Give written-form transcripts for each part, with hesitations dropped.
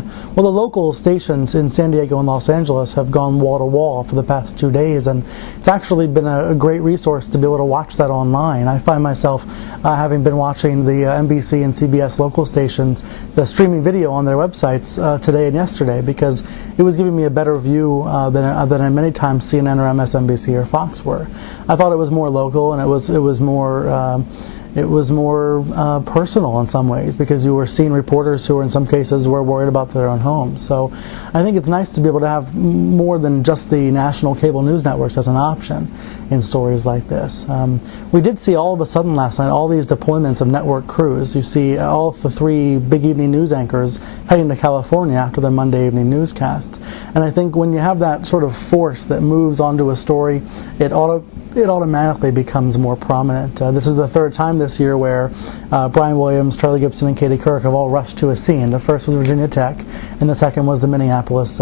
California. Well, the local stations in San Diego and Los Angeles have gone wall to wall for the past 2 days, and it's actually been a great resource to be able to watch that online. I find myself having been watching the NBC and CBS local stations, the streaming video on their websites today and yesterday, because it was giving me a better view than many times CNN or MSNBC or Fox were. I thought it was more local, and it was more personal in some ways, because you were seeing reporters who, in some cases, were worried about their own homes. So I think it's nice to be able to have more than just the national cable news networks as an option in stories like this. We did see all of a sudden last night all these deployments of network crews. You see all the 3 big evening news anchors heading to California after their Monday evening newscasts. And I think when you have that sort of force that moves onto a story, it automatically becomes more prominent. This is the 3rd time this year where Brian Williams, Charlie Gibson, and Katie Couric have all rushed to a scene. The first was Virginia Tech, and the second was the Minneapolis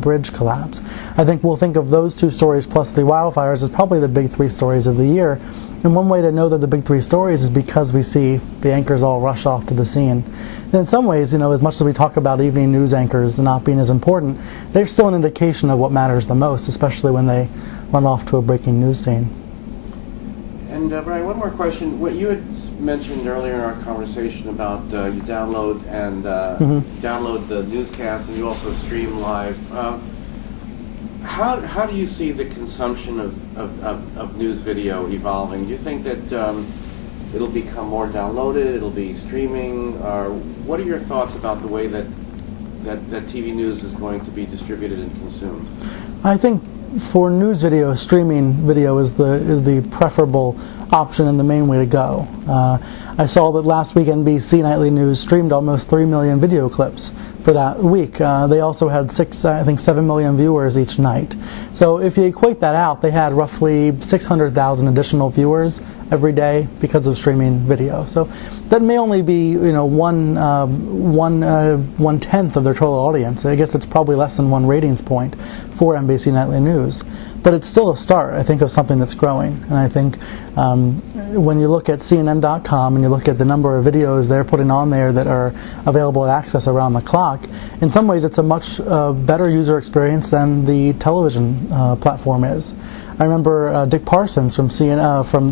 bridge collapse. I think we'll think of those 2 stories plus the wildfires as probably the big 3 stories of the year. And one way to know that the big 3 stories is because we see the anchors all rush off to the scene. And in some ways, as much as we talk about evening news anchors not being as important, they're still an indication of what matters the most, especially when they run off to a breaking news scene. And Brian, one more question. What you had mentioned earlier in our conversation about you download the newscast, and you also stream live. How do you see the consumption of news video evolving? Do you think that it'll become more downloaded, it'll be streaming, or what are your thoughts about the way that TV news is going to be distributed and consumed? I think for news video, streaming video is the preferable option and the main way to go. I saw that last week NBC Nightly News streamed almost 3 million video clips for that week. They also had 7 million viewers each night. So if you equate that out, they had roughly 600,000 additional viewers every day because of streaming video. So that may only be one tenth of their total audience. I guess it's probably less than 1 ratings point for NBC Nightly News. But it's still a start, I think, of something that's growing. And I think when you look at CNN.com and you look at the number of videos they're putting on there that are available at access around the clock, in some ways it's a much better user experience than the television platform is. I remember Dick Parsons from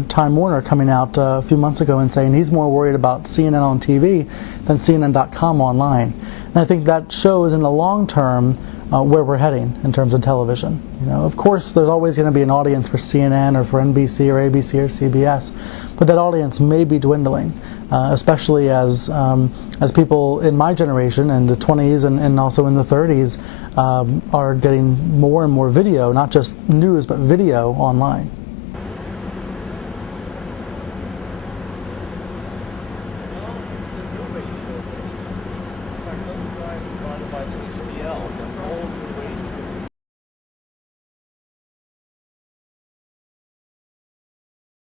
Time Warner coming out a few months ago and saying he's more worried about CNN on TV than CNN.com online. And I think that shows in the long term where we're heading in terms of television. Of course, there's always going to be an audience for CNN or for NBC or ABC or CBS, but that audience may be dwindling, especially as people in my generation, in the 20s and also in the 30s, are getting more and more video, not just news, but video online. By the HDL.